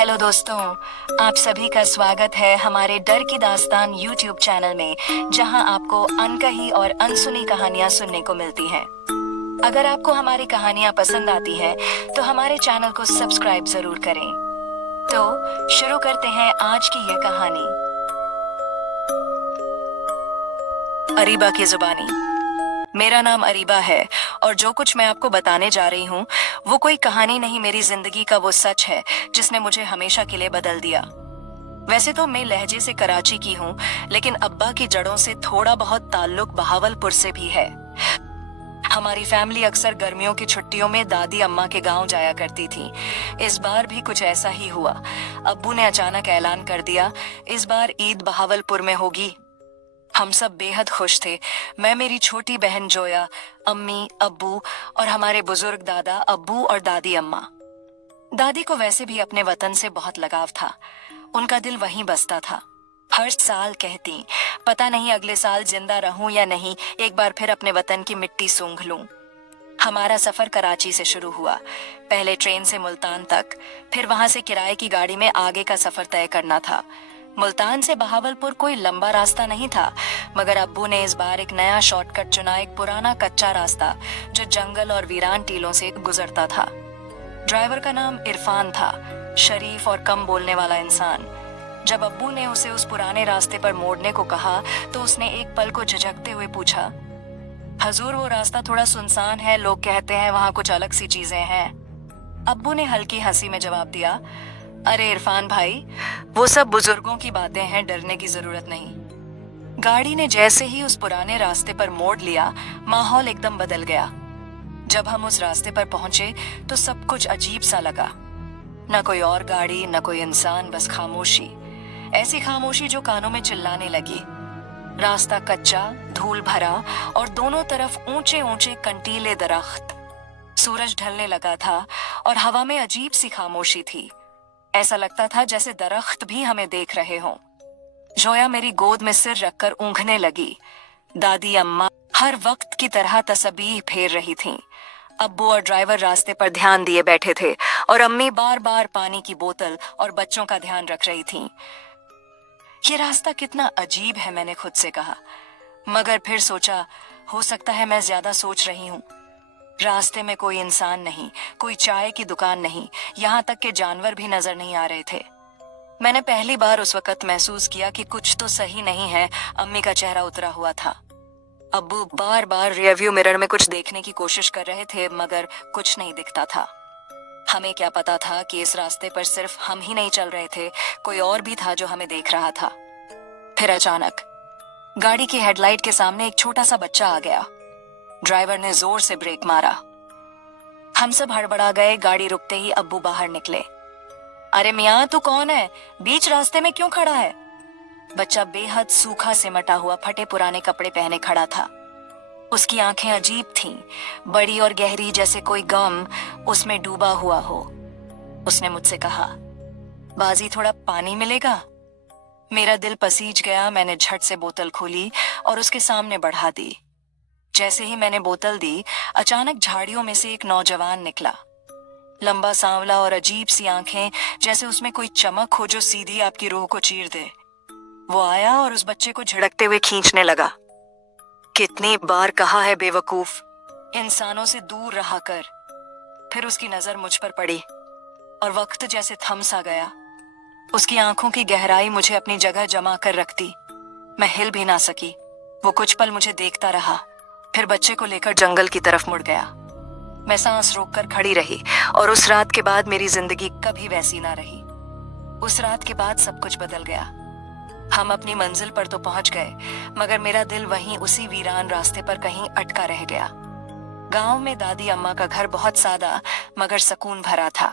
Hello दोस्तों, आप सभी का स्वागत है हमारे डर की दास्तान यूट्यूब चैनल में, जहां आपको अनकही और अनसुनी कहानियां सुनने को मिलती हैं। अगर आपको हमारी कहानियां पसंद आती हैं, तो हमारे चैनल को सब्सक्राइब जरूर करें। तो शुरू करते हैं आज की यह कहानी। अरीबा की जुबानी। मेरा नाम अरीबा है और जो कुछ मैं आपको बताने जा रही हूँ वो कोई कहानी नहीं, मेरी जिंदगी का वो सच है जिसने मुझे हमेशा के लिए बदल दिया। वैसे तो मैं लहजे से कराची की हूँ, लेकिन अब्बा की जड़ों से थोड़ा बहुत ताल्लुक बहावलपुर से भी है। हमारी फैमिली अक्सर गर्मियों की छुट्टियों में दादी अम्मा के गांव जाया करती थी। इस बार भी कुछ ऐसा ही हुआ। अब्बू ने अचानक ऐलान कर दिया, इस बार ईद बहावलपुर में होगी। हम सब बेहद खुश थे। मैं, मेरी छोटी बहन जोया, अम्मी, अब्बू और हमारे बुजुर्ग दादा अब्बू और दादी अम्मा। दादी को वैसे भी अपने वतन से बहुत लगाव था। उनका दिल वहीं बसता था। हर साल कहती, पता नहीं अगले साल जिंदा रहूं या नहीं, एक बार फिर अपने वतन की मिट्टी सूंघ लूं। हमारा सफर कराची से शुरू हुआ। पहले ट्रेन से मुल्तान तक, फिर वहां से किराए की गाड़ी में आगे का सफर तय करना था। मुल्तान से बहावलपुर कोई लंबा रास्ता नहीं था, मगर अब्बू ने इस बार एक नया शॉर्टकट चुना, एक पुराना कच्चा रास्ता जो जंगल और वीरान टीलों से गुजरता था। ड्राइवर का नाम इरफान था, शरीफ और कम बोलने वाला इंसान। जब अब्बू ने उसे उस पुराने रास्ते पर मोड़ने को कहा तो उसने एक पल को झिझकते हुए पूछा, हजूर वो रास्ता थोड़ा सुनसान है, लोग कहते हैं वहां कुछ अलग सी चीजें हैं। अब्बू ने हल्की हंसी में जवाब दिया, अरे इरफान भाई, वो सब बुजुर्गों की बातें हैं, डरने की जरूरत नहीं। गाड़ी ने जैसे ही उस पुराने रास्ते पर मोड़ लिया, माहौल एकदम बदल गया। जब हम उस रास्ते पर पहुंचे तो सब कुछ अजीब सा लगा। न कोई और गाड़ी, न कोई इंसान, बस खामोशी। ऐसी खामोशी जो कानों में चिल्लाने लगी। रास्ता कच्चा, धूल भरा और दोनों तरफ ऊंचे ऊंचे कंटीले दरख्त। सूरज ढलने लगा था और हवा में अजीब सी खामोशी थी। ऐसा लगता था जैसे दरख्त भी हमें देख रहे हों। जोया मेरी गोद में सिर रखकर ऊँघने लगी। दादी अम्मा हर वक्त की तरह तस्बीह फेर रही थीं। अब्बू और ड्राइवर रास्ते पर ध्यान दिए बैठे थे और अम्मी बार बार पानी की बोतल और बच्चों का ध्यान रख रही थीं। ये रास्ता कितना अजीब है, मैंने खुद से कहा, मगर फिर सोचा, हो सकता है मैं ज्यादा सोच रही हूँ। रास्ते में कोई इंसान नहीं, कोई चाय की दुकान नहीं, यहाँ तक के जानवर भी नजर नहीं आ रहे थे। मैंने पहली बार उस वक्त महसूस किया कि कुछ तो सही नहीं है। अम्मी का चेहरा उतरा हुआ था। अब्बू बार बार रियरव्यू मिरर में कुछ देखने की कोशिश कर रहे थे, मगर कुछ नहीं दिखता था। हमें क्या पता था कि इस रास्ते पर सिर्फ हम ही नहीं चल रहे थे, कोई और भी था जो हमें देख रहा था। फिर अचानक गाड़ी की हेडलाइट के सामने एक छोटा सा बच्चा आ गया। ड्राइवर ने जोर से ब्रेक मारा। हम सब हड़बड़ा गए। गाड़ी रुकते ही अब्बू बाहर निकले। अरे मियाँ, तू कौन है? बीच रास्ते में क्यों खड़ा है? बच्चा बेहद सूखा सिमटा हुआ, फटे पुराने कपड़े पहने खड़ा था। उसकी आंखें अजीब थीं, बड़ी और गहरी, जैसे कोई गम उसमें डूबा हुआ हो। उसने मुझसे कहा, बाजी थोड़ा पानी मिलेगा? मेरा दिल पसीज गया। मैंने झट से बोतल खोली और उसके सामने बढ़ा दी। जैसे ही मैंने बोतल दी, अचानक झाड़ियों में से एक नौजवान निकला। लंबा, सांवला और अजीब सी आंखें, जैसे उसमें कोई चमक हो जो सीधी आपकी रूह को चीर दे। वो आया और उस बच्चे को झड़कते हुए खींचने लगा। कितनी बार कहा है बेवकूफ, इंसानों से दूर रहा कर। फिर उसकी नजर मुझ पर पड़ी और वक्त जैसे थम सा गया। उसकी आंखों की गहराई मुझे अपनी जगह जमा कर रखती। मैं हिल भी ना सकी। वो कुछ पल मुझे देखता रहा, फिर बच्चे को लेकर जंगल की तरफ मुड़ गया। मैं सांस रोककर खड़ी रही और उस रात के बाद मेरी जिंदगी कभी वैसी ना रही। उस रात के बाद सब कुछ बदल गया। हम अपनी मंजिल पर तो पहुंच गए, मगर मेरा दिल वहीं उसी वीरान रास्ते पर कहीं अटका रह गया। गांव में दादी अम्मा का घर बहुत सादा मगर सुकून भरा था।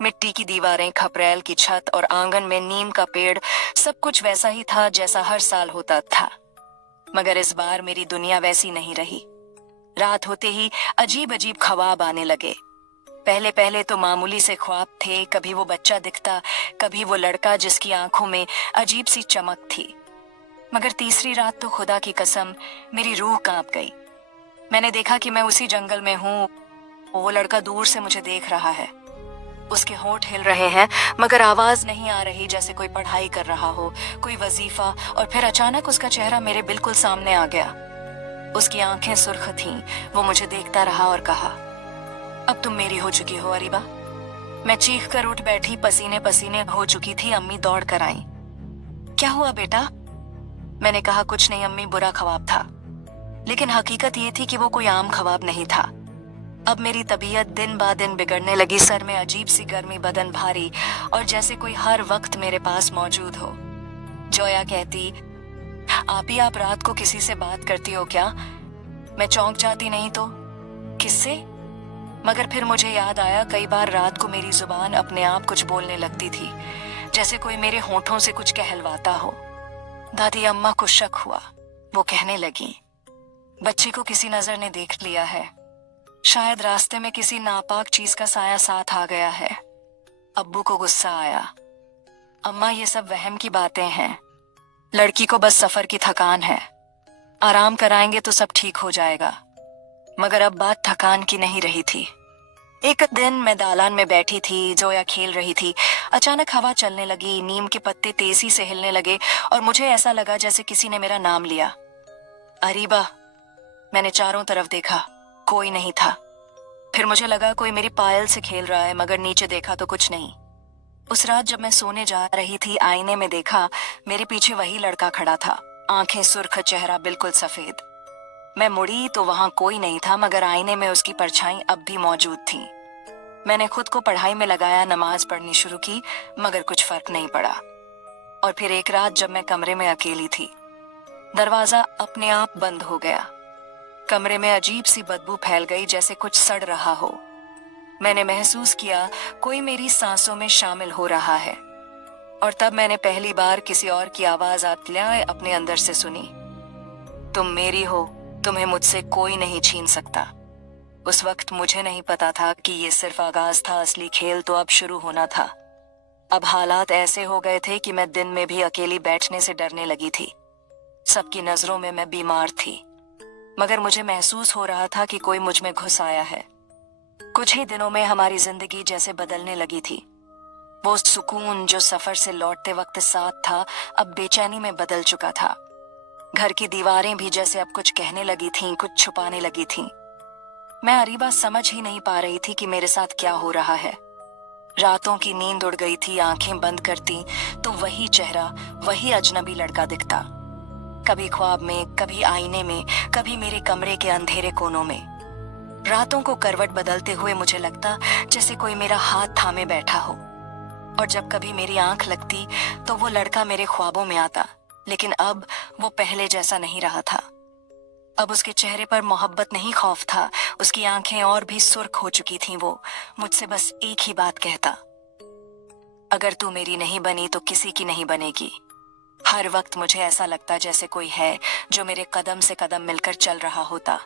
मिट्टी की दीवारें, खपरेल की छत और आंगन में नीम का पेड़, सब कुछ वैसा ही था जैसा हर साल होता था। मगर इस बार मेरी दुनिया वैसी नहीं रही। रात होते ही अजीब अजीब ख्वाब आने लगे। पहले पहले तो मामूली से ख्वाब थे, कभी वो बच्चा दिखता, कभी वो लड़का जिसकी आंखों में अजीब सी चमक थी। मगर तीसरी रात तो खुदा की कसम मेरी रूह कांप गई। मैंने देखा कि मैं उसी जंगल में हूँ। वो लड़का दूर से मुझे देख रहा है। उसके होंठ हिल रहे हैं मगर आवाज नहीं आ रही, जैसे कोई पढ़ाई कर रहा हो, कोई वजीफा। और फिर अचानक उसका चेहरा मेरे बिल्कुल सामने आ गया। उसकी आंखें सुर्ख थीं। वो मुझे देखता रहा और कहा, अब तुम मेरी हो चुकी हो अरीबा। मैं चीख कर उठ बैठी, पसीने पसीने हो चुकी थी। अम्मी दौड़ कर आई। क्या हुआ बेटा? मैंने कहा, कुछ नहीं अम्मी, बुरा ख्वाब था। लेकिन हकीकत ये थी कि वो कोई आम ख्वाब नहीं था। अब मेरी तबीयत दिन ब दिन बिगड़ने लगी। सर में अजीब सी गर्मी, बदन भारी, और जैसे कोई हर वक्त मेरे पास मौजूद हो। जोया कहती, आप रात को किसी से बात करती हो क्या? मैं चौंक जाती, नहीं तो किससे? मगर फिर मुझे याद आया, कई बार रात को मेरी जुबान अपने आप कुछ बोलने लगती थी, जैसे कोई मेरे होठों से कुछ कहलवाता हो। दादी अम्मा को शक हुआ। वो कहने लगी, बच्ची को किसी नजर ने देख लिया है। शायद रास्ते में किसी नापाक चीज का साया साथ आ गया है। अब्बू को गुस्सा आया। अम्मा, ये सब वहम की बातें हैं। लड़की को बस सफर की थकान है। आराम कराएंगे तो सब ठीक हो जाएगा। मगर अब बात थकान की नहीं रही थी। एक दिन मैं दालान में बैठी थी, जोया खेल रही थी। अचानक हवा चलने लगी, नीम के पत्ते तेजी से हिलने लगे और मुझे ऐसा लगा जैसे किसी ने मेरा नाम लिया। अरीबा। मैंने चारों तरफ देखा, कोई नहीं था। फिर मुझे लगा कोई मेरी पायल से खेल रहा है, मगर नीचे देखा तो कुछ नहीं। उस रात जब मैं सोने जा रही थी, आईने में देखा, मेरे पीछे वही लड़का खड़ा था, आंखें सुर्ख, चेहरा बिल्कुल सफेद। मैं मुड़ी तो वहां कोई नहीं था, मगर आईने में उसकी परछाई अब भी मौजूद थी। मैंने खुद को पढ़ाई में लगाया, नमाज पढ़नी शुरू की, मगर कुछ फर्क नहीं पड़ा। और फिर एक रात जब मैं कमरे में अकेली थी, दरवाजा अपने आप बंद हो गया। कमरे में अजीब सी बदबू फैल गई, जैसे कुछ सड़ रहा हो। मैंने महसूस किया कोई मेरी सांसों में शामिल हो रहा है। और तब मैंने पहली बार किसी और की आवाज आतलियां अपने अंदर से सुनी, तुम मेरी हो, तुम्हें मुझसे कोई नहीं छीन सकता। उस वक्त मुझे नहीं पता था कि ये सिर्फ आगाज था, असली खेल तो अब शुरू होना था। अब हालात ऐसे हो गए थे कि मैं दिन में भी अकेली बैठने से डरने लगी थी। सबकी नजरों में मैं बीमार थी, मगर मुझे महसूस हो रहा था कि कोई मुझ में घुस आया है। कुछ ही दिनों में हमारी जिंदगी जैसे बदलने लगी थी। वो सुकून जो सफर से लौटते वक्त साथ था, अब बेचैनी में बदल चुका था। घर की दीवारें भी जैसे अब कुछ कहने लगी थीं, कुछ छुपाने लगी थीं। मैं अरीबा समझ ही नहीं पा रही थी कि मेरे साथ क्या हो रहा है। रातों की नींद उड़ गई थी, आंखें बंद करती तो वही चेहरा, वही अजनबी लड़का दिखता। कभी ख्वाब में, कभी आईने में, कभी मेरे कमरे के अंधेरे कोनों में। रातों को करवट बदलते हुए मुझे लगता जैसे कोई मेरा हाथ थामे बैठा हो। और जब कभी मेरी आंख लगती तो वो लड़का मेरे ख्वाबों में आता, लेकिन अब वो पहले जैसा नहीं रहा था। अब उसके चेहरे पर मोहब्बत नहीं, खौफ था। उसकी आंखें और भी सुर्ख हो चुकी थीं। वो मुझसे बस एक ही बात कहता, अगर तू मेरी नहीं बनी तो किसी की नहीं बनेगी। हर वक्त मुझे ऐसा लगता जैसे कोई है जो मेरे कदम से कदम मिलकर चल रहा होता।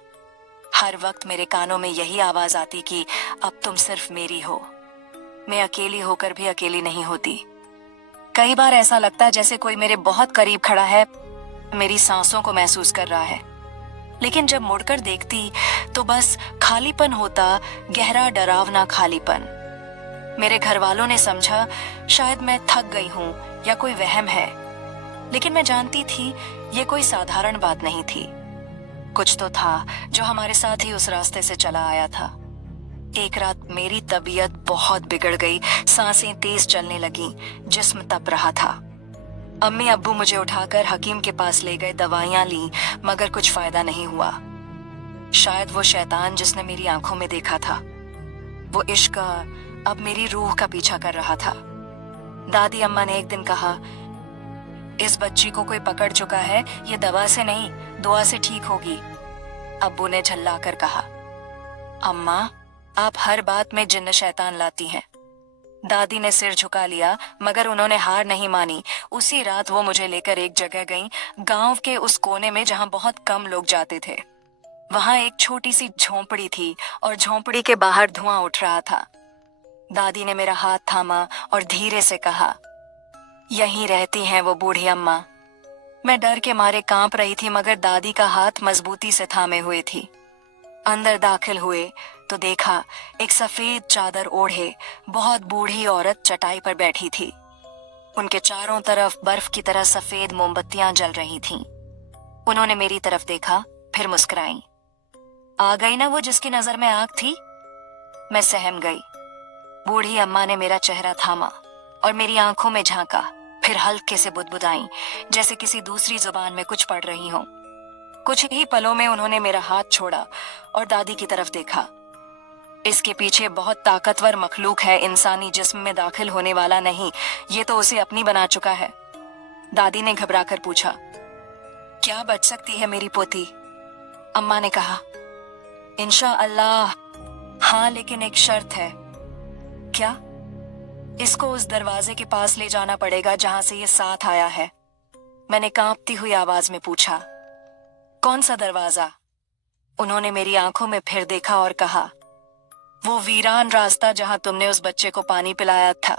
हर वक्त मेरे कानों में यही आवाज आती कि अब तुम सिर्फ मेरी हो। मैं अकेली होकर भी अकेली नहीं होती। कई बार ऐसा लगता जैसे कोई मेरे बहुत करीब खड़ा है, मेरी सांसों को महसूस कर रहा है। लेकिन जब मुड़कर देखती तो बस खालीपन होता, गहरा डरावना खालीपन। मेरे घर वालों ने समझा शायद मैं थक गई हूं या कोई वहम है, लेकिन मैं जानती थी ये कोई साधारण बात नहीं थी। कुछ तो था जो हमारे साथ ही उस रास्ते से चला आया था। एक रात मेरी तबीयत बहुत बिगड़ गई, सांसें तेज चलने लगी, जिस्म तप रहा था। अम्मी अब्बू मुझे उठाकर हकीम के पास ले गए, दवाइयां ली, मगर कुछ फायदा नहीं हुआ। शायद वो शैतान जिसने मेरी आंखों में देखा था, वो इश्क अब मेरी रूह का पीछा कर रहा था। दादी अम्मा ने एक दिन कहा, इस बच्ची को कोई पकड़ चुका है, ये दवा से नहीं दुआ से ठीक होगी। अब्बू ने झल्लाकर कहा, अम्मा आप हर बात में जिन्न शैतान लाती हैं। दादी ने सिर झुका लिया, मगर उन्होंने हार नहीं मानी। उसी रात वो मुझे लेकर एक जगह गईं, गांव के उस कोने में जहां बहुत कम लोग जाते थे। वहां एक छोटी सी झोंपड़ी थी और झोंपड़ी के बाहर धुआं उठ रहा था। दादी ने मेरा हाथ थामा और धीरे से कहा, यहीं रहती हैं वो बूढ़ी अम्मा। मैं डर के मारे कांप रही थी, मगर दादी का हाथ मजबूती से थामे हुए थी। अंदर दाखिल हुए तो देखा एक सफेद चादर ओढ़े बहुत बूढ़ी औरत चटाई पर बैठी थी। उनके चारों तरफ बर्फ की तरह सफेद मोमबत्तियां जल रही थीं। उन्होंने मेरी तरफ देखा, फिर मुस्कुराई। आ गई ना वो जिसकी नजर में आग थी। मैं सहम गई। बूढ़ी अम्मा ने मेरा चेहरा थामा और मेरी आंखों में झांका, फिर हल्के से बुदबुदाई जैसे किसी दूसरी जुबान में कुछ पढ़ रही हो। कुछ ही पलों में उन्होंने मेरा हाथ छोड़ा और दादी की तरफ देखा। इसके पीछे बहुत ताकतवर मखलूक है, इंसानी जिस्म में दाखिल होने वाला नहीं, ये तो उसे अपनी बना चुका है। दादी ने घबराकर पूछा, क्या बच सकती है मेरी पोती? अम्मा ने कहा, इंशाअल्लाह हाँ, लेकिन एक शर्त है। क्या? इसको उस दरवाजे के पास ले जाना पड़ेगा जहां से ये साथ आया है। मैंने कांपती हुई आवाज में पूछा, कौन सा दरवाजा? उन्होंने मेरी आंखों में फिर देखा और कहा, वो वीरान रास्ता जहां तुमने उस बच्चे को पानी पिलाया था,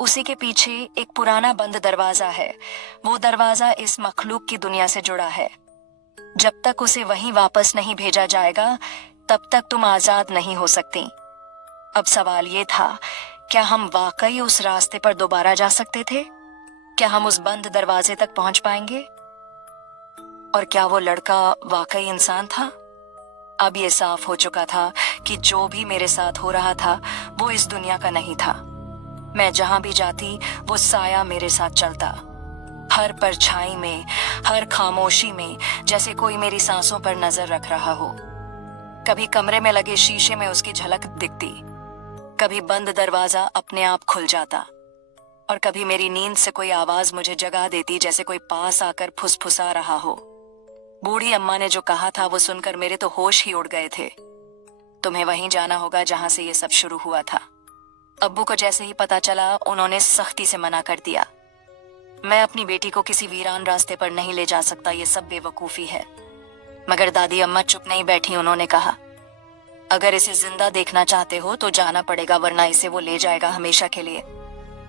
उसी के पीछे एक पुराना बंद दरवाजा है। वो दरवाजा इस मखलूक की दुनिया से जुड़ा है। जब तक उसे वहीं वापस नहीं भेजा जाएगा तब तक तुम आजाद नहीं हो सकती। अब सवाल ये था, क्या हम वाकई उस रास्ते पर दोबारा जा सकते थे? क्या हम उस बंद दरवाजे तक पहुंच पाएंगे? और क्या वो लड़का वाकई इंसान था? अब ये साफ हो चुका था कि जो भी मेरे साथ हो रहा था वो इस दुनिया का नहीं था। मैं जहां भी जाती वो साया मेरे साथ चलता, हर परछाई में, हर खामोशी में, जैसे कोई मेरी सांसों पर नजर रख रहा हो। कभी कमरे में लगे शीशे में उसकी झलक दिखती, कभी बंद दरवाजा अपने आप खुल जाता, और कभी मेरी नींद से कोई आवाज मुझे जगा देती, जैसे कोई पास आकर फुसफुसा रहा हो। बूढ़ी अम्मा ने जो कहा था वो सुनकर मेरे तो होश ही उड़ गए थे। तुम्हें वहीं जाना होगा जहां से ये सब शुरू हुआ था। अब्बू को जैसे ही पता चला उन्होंने सख्ती से मना कर दिया। मैं अपनी बेटी को किसी वीरान रास्ते पर नहीं ले जा सकता, ये सब बेवकूफी है। मगर दादी अम्मा चुप नहीं बैठी। उन्होंने कहा, अगर इसे जिंदा देखना चाहते हो तो जाना पड़ेगा, वरना इसे वो ले जाएगा हमेशा के लिए।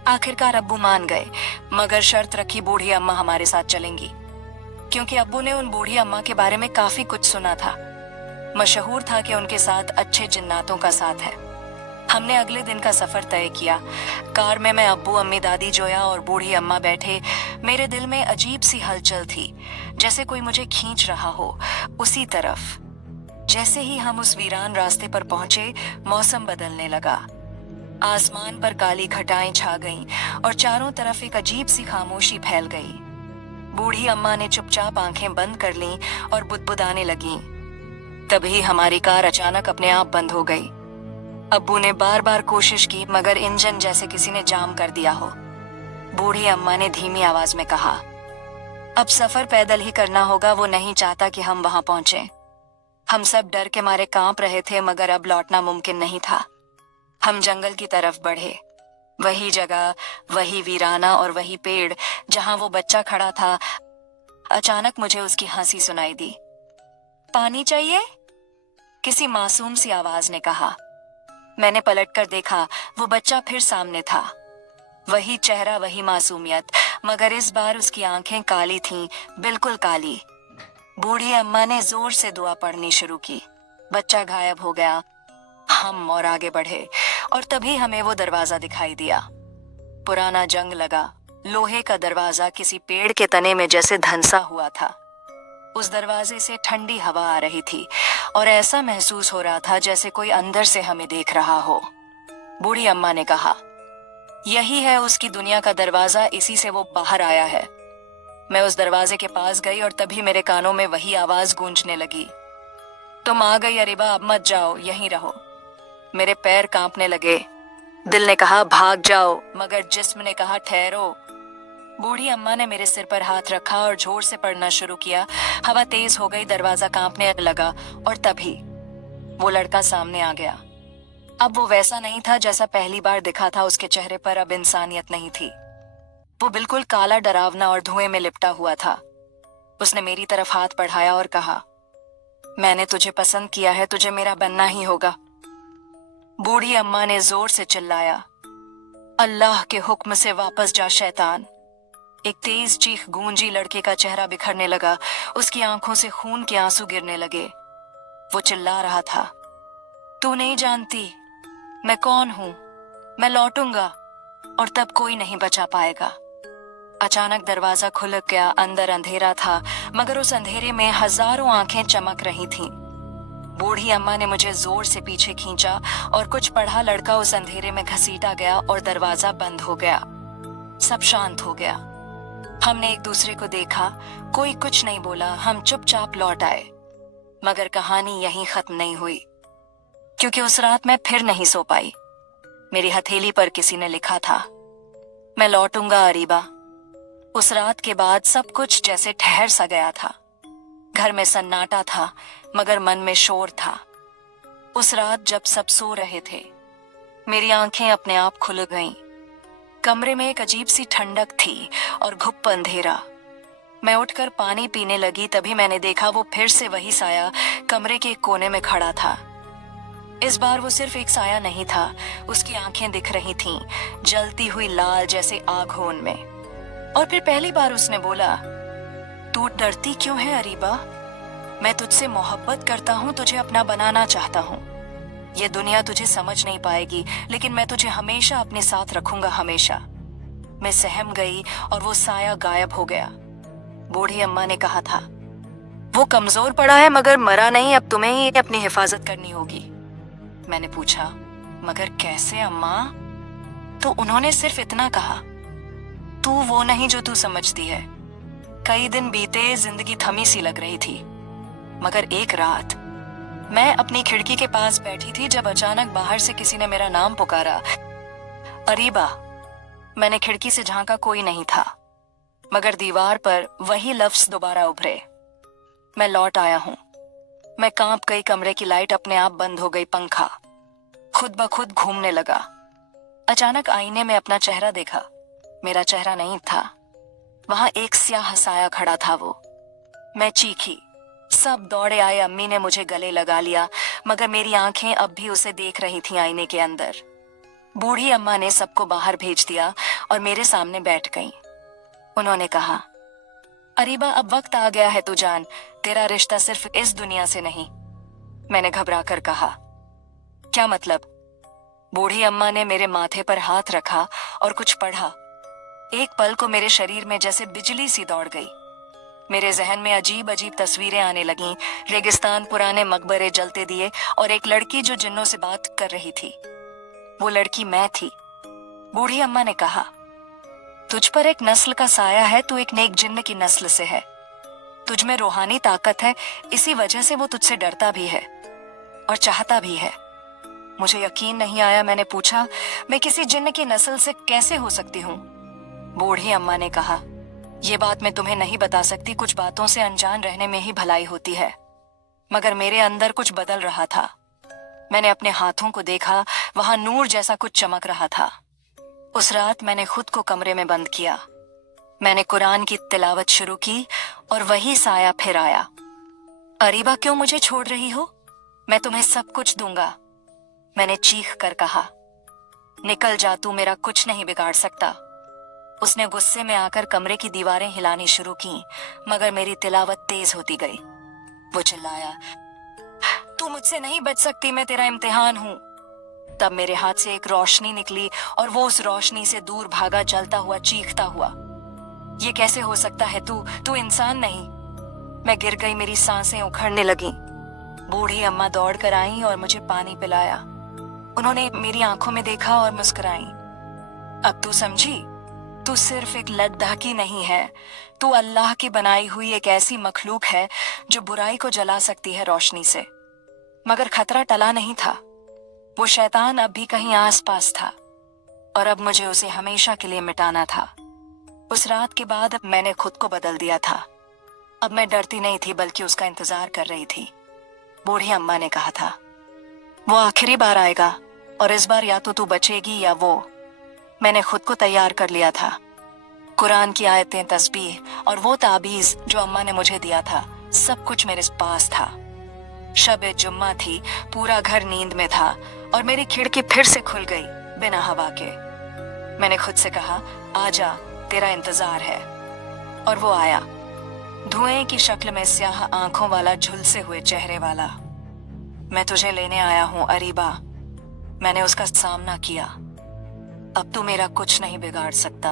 आखिरकार अब्बू मान गए, मगर शर्त रखी, बूढ़ी अम्मा हमारे साथ चलेंगी। क्योंकि अब्बू ने उन बूढ़ी अम्मा के बारे में काफी कुछ सुना था। मशहूर था कि उनके साथ अच्छे जिन्नातों का साथ है। हमने अगले दिन का सफर तय किया। कार में मैं, अब्बू, अम्मी, दादी, जोया और बूढ़ी अम्मा बैठे। मेरे दिल में अजीब सी हलचल थी, जैसे कोई मुझे खींच रहा हो उसी तरफ। जैसे ही हम उस वीरान रास्ते पर पहुंचे, मौसम बदलने लगा। आसमान पर काली घटाएं छा गईं और चारों तरफ एक अजीब सी खामोशी फैल गई। बूढ़ी अम्मा ने चुपचाप आंखें बंद कर लीं और बुदबुदाने लगीं। तभी हमारी कार अचानक अपने आप बंद हो गई। अब्बू ने बार बार कोशिश की, मगर इंजन जैसे किसी ने जाम कर दिया हो। बूढ़ी अम्मा ने धीमी आवाज में कहा, अब सफर पैदल ही करना होगा, वो नहीं चाहता कि हम वहां पहुंचे। हम सब डर के मारे कांप रहे थे, मगर अब लौटना मुमकिन नहीं था। हम जंगल की तरफ बढ़े। वही जगह, वही वीराना और वही पेड़ जहां वो बच्चा खड़ा था। अचानक मुझे उसकी हंसी सुनाई दी। पानी चाहिए? किसी मासूम सी आवाज ने कहा। मैंने पलटकर देखा, वो बच्चा फिर सामने था। वही चेहरा, वही मासूमियत, मगर इस बार उसकी आंखें काली थीं, बिल्कुल काली। बूढ़ी अम्मा ने जोर से दुआ पढ़नी शुरू की। बच्चा गायब हो गया। हम और आगे बढ़े और तभी हमें वो दरवाजा दिखाई दिया। पुराना जंग लगा, लोहे का दरवाजा किसी पेड़ के तने में जैसे धंसा हुआ था। उस दरवाजे से ठंडी हवा आ रही थी और ऐसा महसूस हो रहा था जैसे कोई अंदर से हमें देख रहा हो। बूढ़ी अम्मा ने कहा, यही है उसकी दुनिया का दरवाजा, इसी से वो बाहर आया है। मैं उस दरवाजे के पास गई और तभी मेरे कानों में वही आवाज गूंजने लगी, तुम आ गई अरीबा, अब मत जाओ, यहीं रहो। मेरे पैर कांपने लगे। दिल ने कहा भाग जाओ, मगर जिस्म ने कहा ठहरो। बूढ़ी अम्मा ने मेरे सिर पर हाथ रखा और जोर से पढ़ना शुरू किया। हवा तेज हो गई, दरवाजा कांपने लगा और तभी वो लड़का सामने आ गया। अब वो वैसा नहीं था जैसा पहली बार दिखा था। उसके चेहरे पर अब इंसानियत नहीं थी। वो बिल्कुल काला, डरावना और धुएं में लिपटा हुआ था। उसने मेरी तरफ हाथ बढ़ाया और कहा, मैंने तुझे पसंद किया है, तुझे मेरा बनना ही होगा। बूढ़ी अम्मा ने जोर से चिल्लाया, अल्लाह के हुक्म से वापस जा शैतान। एक तेज चीख गूंजी, लड़के का चेहरा बिखरने लगा, उसकी आंखों से खून के आंसू गिरने लगे। वो चिल्ला रहा था, तू नहीं जानती मैं कौन हूँ, मैं लौटूंगा और तब कोई नहीं बचा पाएगा। अचानक दरवाजा खुल गया। अंदर अंधेरा था, मगर उस अंधेरे में हजारों आंखें चमक रही थीं। बूढ़ी अम्मा ने मुझे जोर से पीछे खींचा और कुछ पढ़ा लड़का उस अंधेरे में घसीटा गया और दरवाजा बंद हो गया। सब शांत हो गया। हमने एक दूसरे को देखा, कोई कुछ नहीं बोला। हम चुपचाप लौट आए। मगर कहानी यहीं खत्म नहीं हुई, क्योंकि उस रात मैं फिर नहीं सो पाई। मेरी हथेली पर किसी ने लिखा था, मैं लौटूंगा अरीबा। उस रात के बाद सब कुछ जैसे ठहर सा गया था। घर में सन्नाटा था, मगर मन में शोर था। उस रात जब सब सो रहे थे, मेरी आंखें अपने आप खुल गईं। कमरे में एक अजीब सी ठंडक थी और घुप अंधेरा। मैं उठकर पानी पीने लगी, तभी मैंने देखा वो फिर से वही साया कमरे के एक कोने में खड़ा था। इस बार वो सिर्फ एक साया नहीं था, उसकी आंखें दिख रही थीं, जलती हुई लाल जैसे आग हो उनमें। और फिर पहली बार उसने बोला, तू डरती क्यों है अरीबा? मैं तुझसे मोहब्बत करता हूँ, तुझे अपना बनाना चाहता हूँ। ये दुनिया तुझे समझ नहीं पाएगी, लेकिन मैं तुझे हमेशा अपने साथ रखूंगा, हमेशा। मैं सहम गई और वो साया गायब हो गया। बूढ़ी अम्मा ने कहा था, वो कमजोर पड़ा है मगर मरा नहीं, अब तुम्हें ही अपनी हिफाजत करनी होगी। मैंने पूछा, मगर कैसे अम्मा? तो उन्होंने सिर्फ इतना कहा, तू वो नहीं जो तू समझती है। कई दिन बीते, जिंदगी थमी सी लग रही थी, मगर एक रात मैं अपनी खिड़की के पास बैठी थी जब अचानक बाहर से किसी ने मेरा नाम पुकारा, अरीबा। मैंने खिड़की से झांका, कोई नहीं था, मगर दीवार पर वही लफ्ज दोबारा उभरे, मैं लौट आया हूं। मैं कांप गई। कमरे की लाइट अपने आप बंद हो गई। पंखा खुद ब खुद घूमने लगा। अचानक आईने में अपना चेहरा देखा। मेरा चेहरा नहीं था, वहां एक स्याह साया खड़ा था। वो मैं चीखी, सब दौड़े आए। अम्मी ने मुझे गले लगा लिया, मगर मेरी आंखें अब भी उसे देख रही थीं आईने के अंदर। बूढ़ी अम्मा ने सबको बाहर भेज दिया और मेरे सामने बैठ गईं। उन्होंने कहा, अरीबा अब वक्त आ गया है तू जान, तेरा रिश्ता सिर्फ इस दुनिया से नहीं। मैंने घबरा कर कहा, क्या मतलब? बूढ़ी अम्मा ने मेरे माथे पर हाथ रखा और कुछ पढ़ा। एक पल को मेरे शरीर में जैसे बिजली सी दौड़ गई। मेरे जहन में अजीब अजीब तस्वीरें आने लगीं, रेगिस्तान, पुराने मकबरे, जलते दिए और एक लड़की जो जिन्नों से बात कर रही थी। वो लड़की मैं थी। बूढ़ी अम्मा ने कहा, तुझ पर एक नस्ल का साया है, तू एक नेक जिन्न की नस्ल से है। तुझ में रूहानी ताकत है, इसी वजह से वो तुझसे डरता भी है और चाहता भी है। मुझे यकीन नहीं आया। मैंने पूछा, मैं किसी जिन्न की नस्ल से कैसे हो सकती हूँ? बूढ़ी अम्मा ने कहा, ये बात मैं तुम्हें नहीं बता सकती, कुछ बातों से अनजान रहने में ही भलाई होती है। मगर मेरे अंदर कुछ बदल रहा था। मैंने अपने हाथों को देखा, वहां नूर जैसा कुछ चमक रहा था। उस रात मैंने खुद को कमरे में बंद किया। मैंने कुरान की तिलावत शुरू की और वही साया फिर आया। अरीबा, क्यों मुझे छोड़ रही हो? मैं तुम्हें सब कुछ दूंगा। मैंने चीख कर कहा, निकल जा, तू मेरा कुछ नहीं बिगाड़ सकता। उसने गुस्से में आकर कमरे की दीवारें हिलानी शुरू की, मगर मेरी तिलावत तेज होती गई। वो चिल्लाया, तू मुझसे नहीं बच सकती, मैं तेरा इम्तिहान हूं। तब मेरे हाथ से एक रोशनी निकली और वो उस रोशनी से दूर भागा, जलता हुआ, चीखता हुआ, ये कैसे हो सकता है? तू इंसान नहीं। मैं गिर गई, मेरी सांसें उखड़ने लगीं। बूढ़ी अम्मा दौड़ कर आई और मुझे पानी पिलाया। उन्होंने मेरी आंखों में देखा और मुस्कुराई। अब तू समझी, तू सिर्फ एक लद्दाकी नहीं है, तू अल्लाह की बनाई हुई एक ऐसी मखलूक है जो बुराई को जला सकती है रोशनी से। मगर खतरा टला नहीं था। वो शैतान अब भी कहीं आस पास था और अब मुझे उसे हमेशा के लिए मिटाना था। उस रात के बाद मैंने खुद को बदल दिया था। अब मैं डरती नहीं थी, बल्कि उसका इंतजार कर रही थी। बूढ़ी अम्मा ने कहा था, वो आखिरी बार आएगा और इस बार या तो तू बचेगी या वो। मैंने खुद को तैयार कर लिया था। कुरान की आयतें, तस्बीह और वो ताबीज जो अम्मा ने मुझे दिया था, सब कुछ मेरे पास था। शब-ए जुम्मा थी, पूरा घर नींद में था और मेरी खिड़की फिर से खुल गई बिना हवा के। मैंने खुद से कहा, आजा, तेरा इंतजार है। और वो आया, धुएं की शक्ल में, स्याह आंखों वाला, झुलसे हुए चेहरे वाला। मैं तुझे लेने आया हूँ अरीबा। मैंने उसका सामना किया। अब तू मेरा कुछ नहीं बिगाड़ सकता।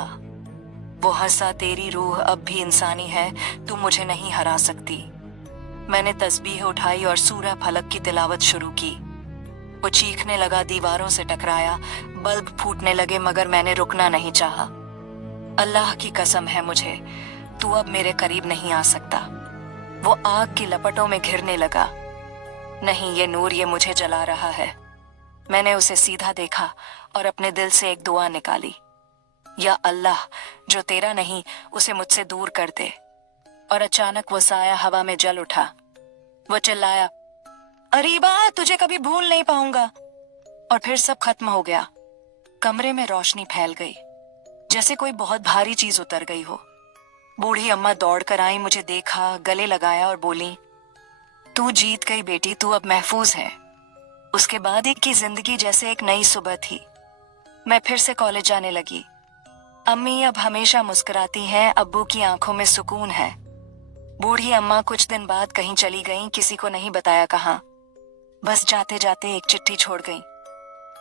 वो हंसा, तेरी रूह अब भी इंसानी है, तू मुझे नहीं हरा सकती। मैंने तस्बीह उठाई और सूरह फलक की तिलावत शुरू की। वो चीखने लगा, दीवारों से टकराया, बल्ब फूटने लगे, मगर मैंने रुकना नहीं चाहा। अल्लाह की कसम है मुझे, तू अब मेरे करीब नहीं आ सकता। वो आग की लपटों में घिरने लगा। नहीं, ये नूर, ये मुझे जला रहा है। मैंने उसे सीधा देखा और अपने दिल से एक दुआ निकाली, या अल्लाह, जो तेरा नहीं उसे मुझसे दूर कर दे। और अचानक वो साया हवा में जल उठा। वो चिल्लाया, अरीबा, तुझे कभी भूल नहीं पाऊंगा। और फिर सब खत्म हो गया। कमरे में रोशनी फैल गई, जैसे कोई बहुत भारी चीज उतर गई हो। बूढ़ी अम्मा दौड़ कर आई, मुझे देखा, गले लगाया और बोली, तू जीत गई बेटी, तू अब महफूज है। उसके बाद एक की जिंदगी जैसे एक नई सुबह थी। मैं फिर से कॉलेज जाने लगी। अम्मी अब हमेशा मुस्कुराती हैं, अब्बू की आंखों में सुकून है। बूढ़ी अम्मा कुछ दिन बाद कहीं चली गईं, किसी को नहीं बताया कहाँ। बस जाते जाते एक चिट्ठी छोड़ गईं।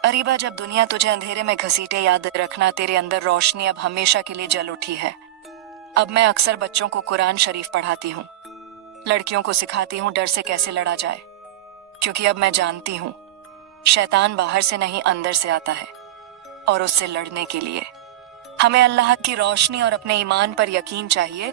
अरीबा, जब दुनिया तुझे अंधेरे में घसीटे, याद रखना तेरे अंदर रोशनी अब हमेशा के लिए जल उठी है। अब मैं अक्सर बच्चों को कुरान शरीफ पढ़ाती हूँ, लड़कियों को सिखाती हूँ डर से कैसे लड़ा जाए, क्योंकि अब मैं जानती हूँ शैतान बाहर से नहीं अंदर से आता है, और उससे लड़ने के लिए हमें अल्लाह की रोशनी और अपने ईमान पर यकीन चाहिए।